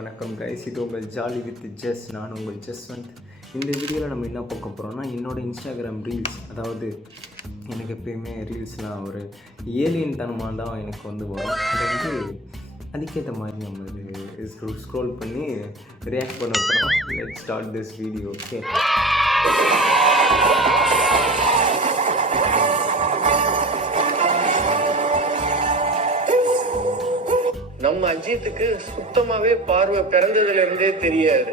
வணக்கம் கைஸ், இது உங்கள் ஜாலி வித் ஜெஸ். நான் உங்கள் ஜஸ்வந்த். இந்த வீடியோவில் நம்ம என்ன பார்க்க போகிறோம்னா, என்னோடய இன்ஸ்டாகிராம் ரீல்ஸ். அதாவது எனக்கு எப்பயுமே ரீல்ஸ்லாம் ஒரு ஏலியன் தனமாக தான் எனக்கு வரும். அது அதுக்கேற்ற மாதிரி நம்ம ஸ்க்ரோல் பண்ணி ரியாக்ட் பண்ண போகிறோம். Let's start this video. Okay, நம்ம அஜித்துக்கு சுத்தமாவே பார்வை பிறந்ததுல இருந்தே தெரியாது.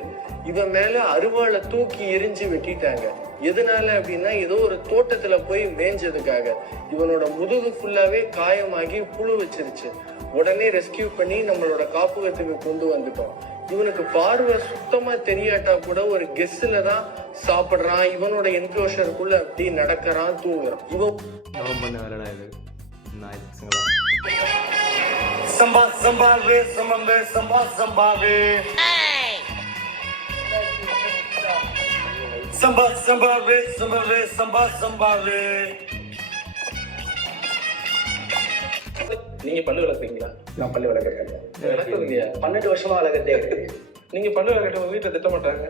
இவன் மேல அருவாளை தூக்கி எரிஞ்சு வெட்டிட்டாங்க. எதனால அப்படின்னா, ஏதோ ஒரு தோட்டத்துல போய் மேய்ஞ்சதுக்காக. இவனோட முதுகு ஃபுல்லாவே காயமாகி புழு வச்சிருச்சு. உடனே ரெஸ்கியூ பண்ணி நம்மளோட காப்பகத்துக்கு கொண்டு வந்துட்டோம். இவனுக்கு பார்வை சுத்தமா தெரியாட்டா கூட ஒரு கெஸ்ல தான் சாப்பிடுறான். இவனோட என்க்ளோஷருக்குள்ள அப்படி நடக்கிறான், தூங்குறான். இவன் பண்ண வேலைடா இது. நான் Samba samba ve samba samba samba ve samba samba ve samba samba ve. நீங்க பல்லு வளர்க்குறீங்களா? நான் பல்லு வளர்க்குறேன். வளர்க்குறீங்க? 12 வருஷமா வளர்க்குறதே. நீங்க பல்லு வளர்க்கிட்ட உங்க வீட்டுல திட்ட மாட்டாங்க?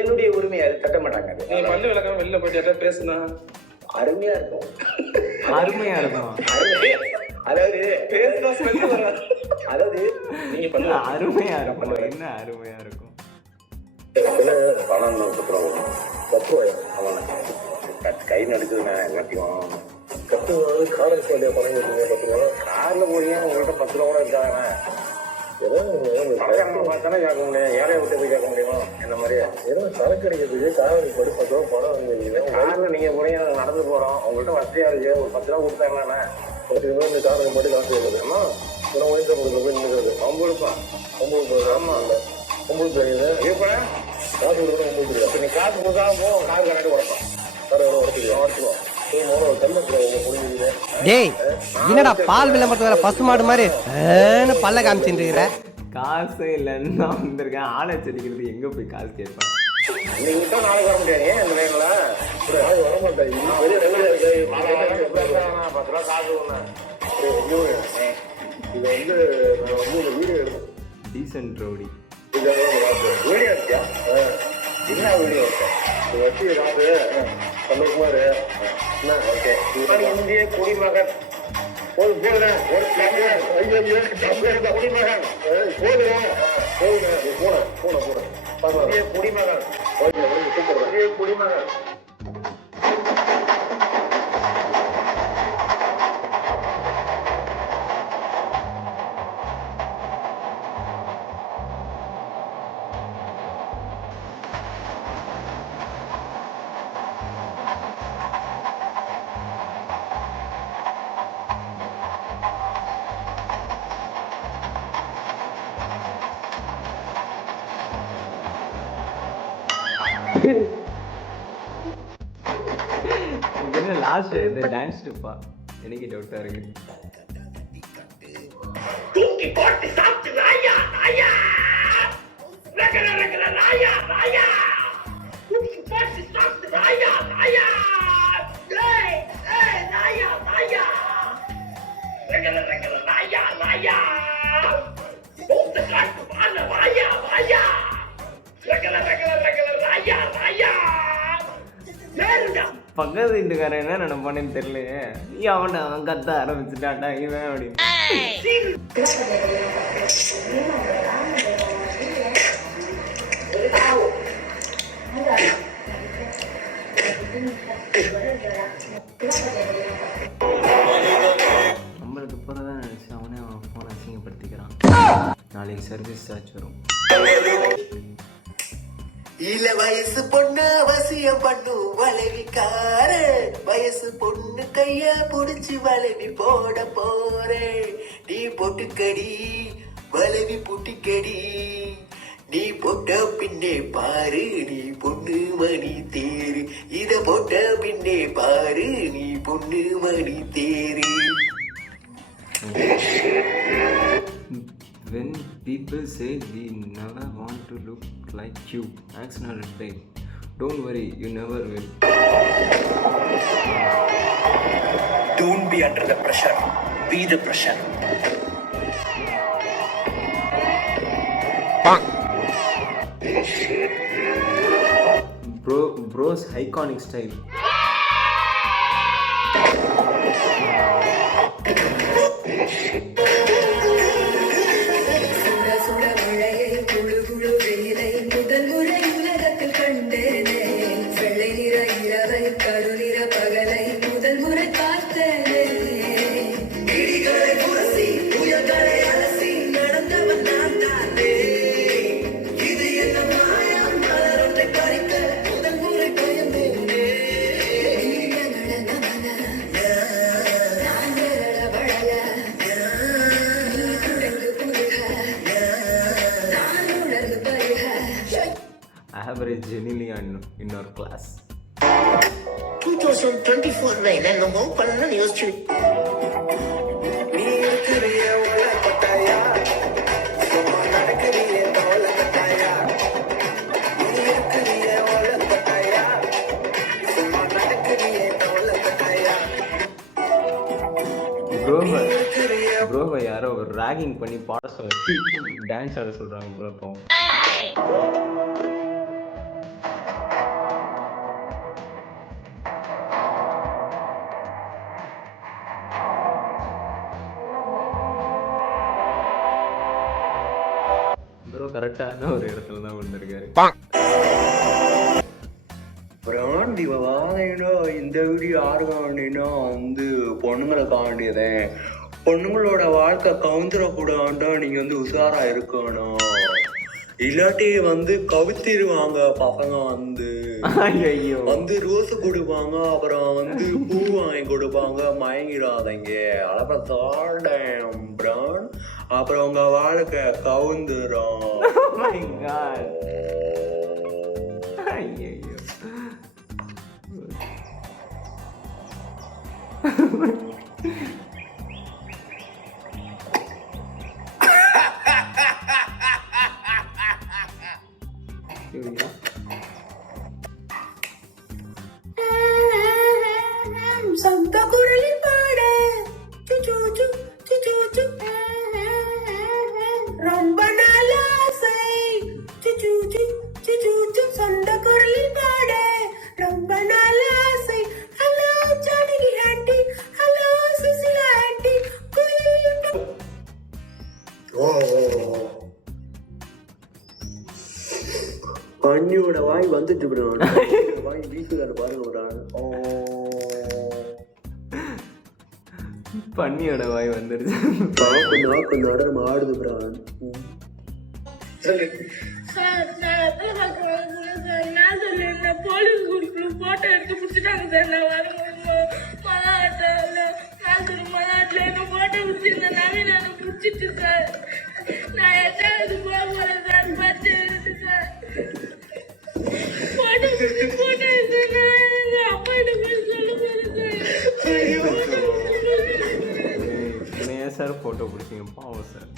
என்னுடைய உரிமை, அது தட்ட மாட்டாங்க. நீங்க பல்லு வளர்க்காம வெளில போயிட்டு யாராவது பேசுனா அருமையா இருக்கும். அருமையா இருக்கும். அதாவது பேசுனா ஸ்மெல் வராது. அதாவது நீங்க பல்லு அருமையா இருக்கும். என்ன அருமையா இருக்கும்? பணம் 10 ரூபாய் கை நடுக்குதுண்ணே. எல்லாத்தையும் கட்டுவது காரில் சொல்லிய பணம் இருக்குங்க. 10 ரூபா காரில் போய் உங்கள்கிட்ட 10 ரூபா கூட இருக்காங்கண்ணே. பணக்காரங்க பார்த்தானே கேட்க முடியும், ஏழையை விட்டு போய் கேட்க முடியும். என்ன மாதிரியே ஏதோ சரக்கு அடிக்கிறதுக்கு காரில் போட்டு 10 ரூபா பணம் வாங்குவீங்க. காரில் நீங்கள் போறீங்க, நடந்து போகிறோம். உங்கள்கிட்ட வசதியாக இருக்கு, ஒரு 10 ரூபா கொடுத்தாங்களாண்ணே. 10 ரூபா இந்த காருக்கு மட்டும் காசு இருக்குது. அம்மா இதெல்லாம் ஒயிட் சாப்பிடுறது போய் நிற்கிறது. ஒம்பதுப்பா 9 ஆமாம் இல்லை 9 தெரியுது. இப்போ காசு கொடுத்தா 9 தெரியும். இப்போ நீ காசு கொடுக்காம போ, கார் கரெக்டாக உடப்பான். கார் எவ்வளோ உடச்சிடுவோம். டேய், என்னடா பால் விளம்பரத்து வேற பசு மாடு மாதிரி பல்ல காமிச்சுட்டு இருக்கிற? காசு இல்லைன்னு தான் வந்திருக்கேன். ஆளை செடிக்கிறது எங்கே போய் காசு கேட்பேன்? நீங்க தான் நாளைக்கு வர முடியாது. இந்த டைம்ல நாளைக்கு வர மாட்டேன். 10 ரூபா காசு ஒன்று. இது நான் ஒரு வீடியோ எடுத்தேன். டீசன்ட் ரவுடி வீடியோ வச்சியா? என்ன வீடியோ வச்சேன்? இது வச்சு காசு சந்தோஷமாரு. என்ன ஓகே, இந்திய குடிமகன் போதுறேன். ஒரு குடிமகன் போதுங்க. இந்திய குடிமகன் இந்திய குடிமகன். என்ன லாஸ்ட் இந்த டான்ஸ் ஸ்டெப்பா? எனக்கு டவுட்டா இருக்கு. தூக்கி போட்டு சாப்பிட்டு ராயா ராயா ரகல ரகல ராயா ராயா தூக்கி போட்டு சாப்பிட்டு ராயா ராயா ஏய் ஏய் ராயா ராயா ரகல ரகல ராயா ராயா ஊத்த காட்டு வாழ ராயா ராயா ரகல ரகல ரகல ராயா ராயா ஏறுடா. பக்கத்து வீட்டுக்காரன் என்ன நினைப்பானேன்னு தெரியலையே. அவன் கத்த ஆரம்பிச்சுட்டான்டா இவன் அப்படின்னு. நம்மளுக்கு போறதான் நினைச்சு அவனே அவன் போனை அசிங்கப்படுத்திக்கிறான். நாளைக்கு சர்வீஸ் சார்ஜ் வரும். இள வயசு பொண்ணு அவசியம் பண்ணு வளைவிக்கார வயசு பொண்ணு கைய புடிச்சு வளைவி போட போறே. நீ பொட்டுக்கடி வளைவி புட்டிக்கடி, நீ போட்ட பின்னே பாரு நீ பொண்ணு மணி தேரு. இத போட்ட பின்னே பாரு நீ பொண்ணு மணி தேரு. When people say we never want to look like you, ask not reply. Don't worry, you never will. Don't be under the pressure. Be the pressure. Bros iconic style. Average Genilian in our class. 2024 என்னமோ பண்ணணும்னு யோசிச்சு ப்ரோவை யாரோ ஒரு ragging பண்ணி பாட சொல்ல dance ஆட சொல்றாங்க ப்ரோ. ப்ரோ கரெக்டான ஒரு இடத்துல தான் விழுந்திருக்காரு. பிராண்டி வாங்கினா இந்த வீடியோ யாருக்கா வேண்டினா வந்து பொண்ணுங்களை காண்டியதே. பொண்ணுங்களோட வாழ்க்கை கவுந்துடக்கூடாண்டா நீங்க வந்து உஷாரா இருக்கணும், இல்லாட்டி வந்து கவுத்திடுவாங்க பசங்க வந்து. வந்து ரோஸ் கொடுப்பாங்க, அப்புறம் வந்து பூ வாங்கி கொடுப்பாங்க, மயங்கிடாதீங்க. அப்புறம் சால்டம் பிரான், அப்புறம் உங்க வாழ்க்கை கவுந்துரும். சொந்த குரலில் பாட ரொம்ப நாள் ஆசை. சொந்த குரலில் பாட ரொம்ப நாள் ஆசை. Hello Janaki aunty, hello Susila aunty. பண்ணியோட வாய் வந்துட்டு பிரான், வாய் வீசுதாரு பாருங்க பிரான். பண்ணியோட வாய் வந்துடுது. நாக்கு நடனம் ஆடுது பிரான். போலீஸ் குரூப்ல போட்டோ எடுத்து பிடிச்சிட்டாங்க சார். நான் வரும்போது மலாட்டில் என்ன போட்டோ பிடிச்சிருந்தேன். நவீன பிடிச்சிட்டு சார். நான் எட்டாவது போக போறேன் சார். 10 எடுத்து சார் போட்டோ பிடிச்சி போட்டோ எடுத்து அப்பா போய் சொல்ல போறேன் சார். சார் போட்டோ பிடிச்சிங்க பாவம் சார்.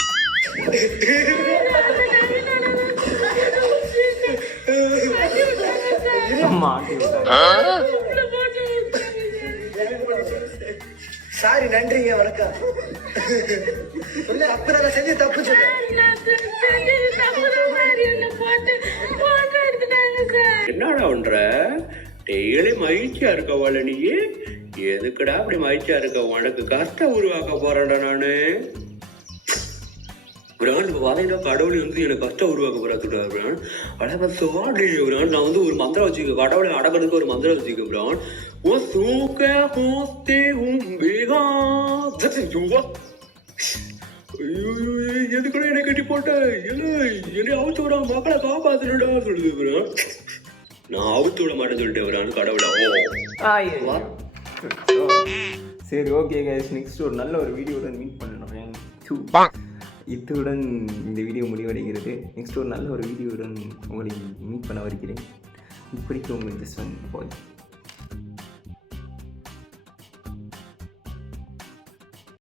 சாரி, நன்றிங்க, வணக்கம். இல்ல அப்ப செஞ்சு தப்பு சொல்ல. என்னடா பண்ற? டெய்லி மகிழ்ச்சியா இருக்கவாள் நீ. எதுக்குடா அப்படி மகிழ்ச்சியா இருக்க? உனக்கு கஷ்டம் உருவாக்க போறேன்டா நானு. பிரான் பாத்தீங்கன்னா கடவுளை வந்து எனக்கு கஷ்டம் உருவாக்க போறாதுடா பிரான். அழகாடி பிரான், நான் வந்து ஒரு மந்திரம் வச்சுக்க, கடவுளை அடக்கிறதுக்கு ஒரு மந்திரம் வச்சுக்க பிரான். ஓ சூக்க ஹோஸ்தே உம்பிகா. எதுக்குள்ள என்னை கட்டி போட்ட? என்னை அவுத்து விட மக்களை காப்பாத்துடா சொல்லுது பிரான். நான் அவுத்து விட மாட்டேன்னு சொல்லிட்டு பிரான் கடவுளை. சரி, ஓகே கைஸ், நெக்ஸ்ட் ஒரு நல்ல ஒரு வீடியோவுடன் மீட் பண்ணணும். இத்துடன் இந்த வீடியோ முடிவடைகிறது. நெக்ஸ்ட் ஒரு நல்ல ஒரு வீடியோவுடன் உங்களை மீட் பண்ண வருகிறேன். இப்படிக்கு உங்கள் ஜஸ்வந்த் பாய்.